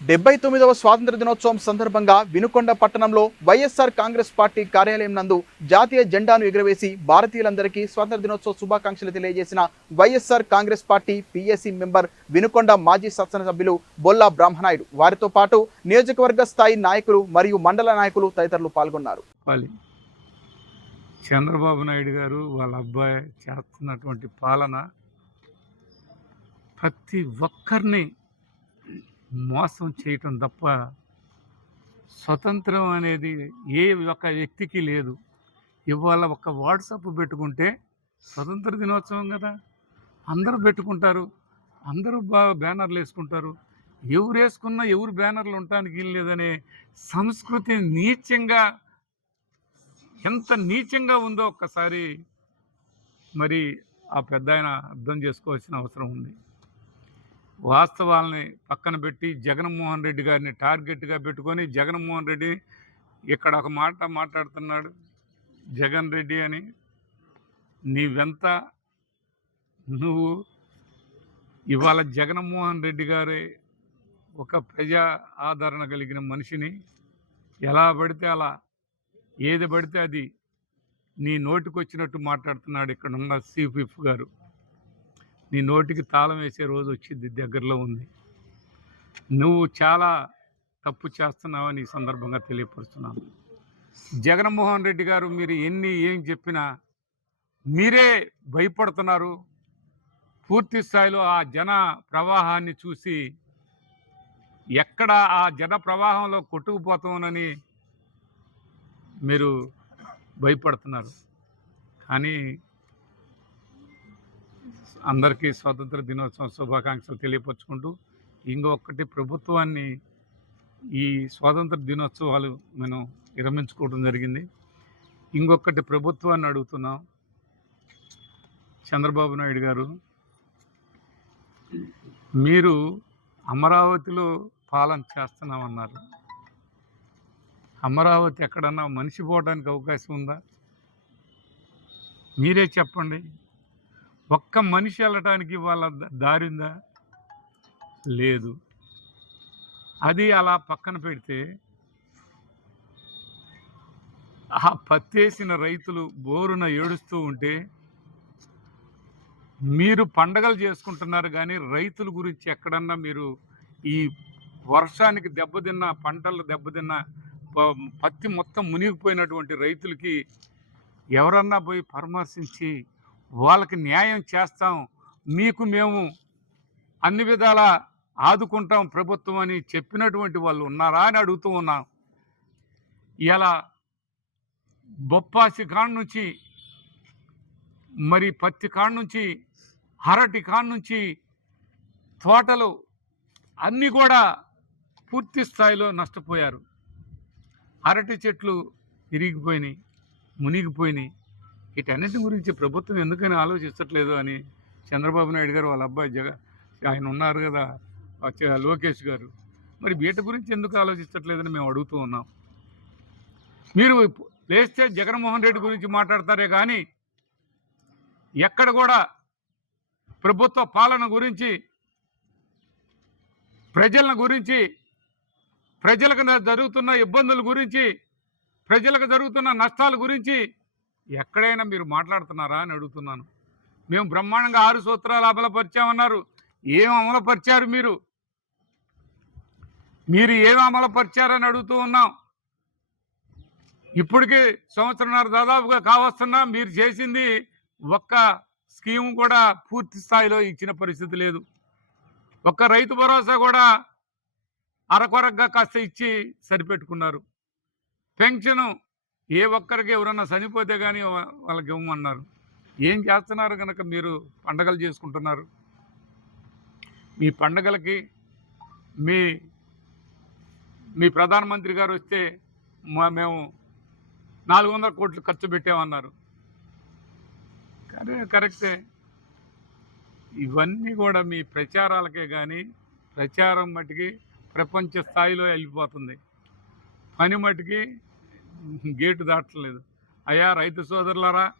డెబ్బై తొమ్మిదవ స్వాతంత్ర దినోత్సవం సందర్భంగా వినుకొండ పట్టణంలో వైఎస్ఆర్ కాంగ్రెస్ పార్టీ కార్యాలయం నందు జాతీయ జెండాను ఎగురవేసి భారతీయులందరికీ స్వాతంత్ర దినోత్సవ శుభాకాంక్షలు తెలియజేసిన YSR Congress party PSC member Vinukonda మాజీ శాసనసభ్యులు బొల్లా బ్రహ్మనాయుడు వారితో పాటు నియోజకవర్గ స్థాయి నాయకులు మరియు మండల నాయకులు తదితరులు పాల్గొన్నారు. చంద్రబాబు నాయుడు గారు వాళ్ళ అబ్బాయి చేస్తున్నటువంటి పాలన ప్రతి ఒక్కరిని మోసం చేయటం తప్ప స్వతంత్రం అనేది ఏ ఒక్క వ్యక్తికి లేదు. ఇవాళ ఒక వాట్సాప్ పెట్టుకుంటే స్వతంత్ర దినోత్సవం కదా. అందరూ పెట్టుకుంటారు. అందరూ బాగా బ్యానర్లు వేసుకుంటారు. ఎవరు వేసుకున్నా ఎవరు బ్యానర్లు ఉండటానికి ఏం లేదనే సంస్కృతి నీచంగా ఎంత నీచంగా ఉందో ఒక్కసారి మరి ఆ పెద్ద ఆయన అర్థం చేసుకోవాల్సిన అవసరం ఉంది. వాస్తవాలని పక్కన పెట్టి జగన్మోహన్ రెడ్డి గారిని టార్గెట్గా పెట్టుకొని జగన్మోహన్ రెడ్డి ఇక్కడ ఒక మాట మాట్లాడుతున్నాడు జగన్ రెడ్డి అని. నీవెంత నువ్వు ఇవాళ జగన్మోహన్ రెడ్డి గారే ఒక ప్రజా ఆదరణ కలిగిన మనిషిని. ఎలా పడితే అలా ఏది పడితే అది నీ నోటికొచ్చినట్టు మాట్లాడుతున్నాడు ఇక్కడ ఉన్న సిపిఎఫ్ గారు. నీ నోటికి తాళం వేసే రోజు వచ్చింది దగ్గరలో ఉంది. నువ్వు చాలా తప్పు చేస్తున్నావని ఈ సందర్భంగా తెలియపరుస్తున్నాను. జగన్మోహన్ రెడ్డి గారు మీరు ఎన్ని ఏం చెప్పినా మీరే భయపడుతున్నారు. పూర్తి స్థాయిలో ఆ జన ప్రవాహాన్ని చూసి ఎక్కడ ఆ జన ప్రవాహంలో కొట్టుకుపోతామోనని మీరు భయపడుతున్నారు. కానీ అందరికీ స్వాతంత్ర దినోత్సవం శుభాకాంక్షలు తెలియపరుచుకుంటూ ఇంకొకటి ప్రభుత్వాన్ని ఈ స్వాతంత్ర దినోత్సవాలు మనం విరమించుకోవడం జరిగింది. ఇంకొకటి ప్రభుత్వాన్ని అడుగుతున్నాం. చంద్రబాబు నాయుడు గారు మీరు అమరావతిలో పాలన చేస్తున్నామన్నారు. అమరావతి ఎక్కడన్నా మనిషి పోవడానికి అవకాశం ఉందా? మీరే చెప్పండి. ఒక్క మనిషి వెళ్ళటానికి వాళ్ళ దారిందా లేదు. అది అలా పక్కన పెడితే ఆ పత్తేసిన రైతులు బోరున ఏడుస్తూ ఉంటే మీరు పండగలు చేసుకుంటున్నారు కానీ రైతుల గురించి ఎక్కడన్నా మీరు ఈ వర్షానికి దెబ్బతిన్న పంటలు దెబ్బతిన్న ప- పత్తి మొత్తం మునిగిపోయినటువంటి రైతులకి ఎవరన్నా పోయి పరామర్శించి వాళ్ళకి న్యాయం చేస్తాం మీకు మేము అన్ని విధాల ఆదుకుంటాం ప్రభుత్వం అని చెప్పినటువంటి వాళ్ళు ఉన్నారా అని అడుగుతూ ఉన్నాం. ఇలా బొప్పాసి కాడ నుంచి మరి పత్తి కాడ నుంచి అరటి కాడ నుంచి తోటలు అన్నీ కూడా పూర్తి స్థాయిలో నష్టపోయారు. అరటి చెట్లు ఇరిగిపోయినాయి మునిగిపోయినాయి. వీటన్నిటి గురించి ప్రభుత్వం ఎందుకని ఆలోచించట్లేదు అని చంద్రబాబు నాయుడు గారు వాళ్ళ అబ్బాయి జగ ఆయన ఉన్నారు కదా లోకేష్ గారు. మరి వీటి గురించి ఎందుకు ఆలోచించట్లేదని మేము అడుగుతూ ఉన్నాం. మీరు లేస్తే జగన్మోహన్ రెడ్డి గురించి మాట్లాడతారే కానీ ఎక్కడ కూడా ప్రభుత్వ పాలన గురించి ప్రజల గురించి ప్రజలకు జరుగుతున్న ఇబ్బందుల గురించి ప్రజలకు జరుగుతున్న నష్టాల గురించి ఎక్కడైనా మీరు మాట్లాడుతున్నారా అని అడుగుతున్నాను. మేము బ్రహ్మాండంగా ఆరు సూత్రాలు అమలుపరిచామన్నారు. ఏం అమలుపరిచారు మీరు? మీరు ఏం అమలుపరిచారని అడుగుతూ ఉన్నాం. ఇప్పటికీ సంవత్సరంన్నర దాదాపుగా కావస్తున్నా మీరు చేసింది ఒక్క స్కీమ్ కూడా పూర్తి స్థాయిలో ఇచ్చిన పరిస్థితి లేదు. ఒక్క రైతు భరోసా కూడా అరకొరగా కాస్త ఇచ్చి సరిపెట్టుకున్నారు. పెన్షను ఏ ఒక్కరికి ఎవరన్నా చనిపోతే కానీ వాళ్ళకి ఇవ్వమన్నారు. ఏం చేస్తున్నారు కనుక మీరు పండగలు చేసుకుంటున్నారు? మీ పండగలకి మీ మీ ప్రధానమంత్రి గారు వస్తే మా మేము నాలుగు వందల కోట్లు ఖర్చు పెట్టామన్నారు. కరే కరెక్టే. ఇవన్నీ కూడా మీ ప్రచారాలకే కానీ ప్రచారం మట్టుకి ప్రపంచ స్థాయిలో వెళ్ళిపోతుంది. పని మట్టుకి గేటు దాటలేదు. అయ్యా రైతు సోదరులారా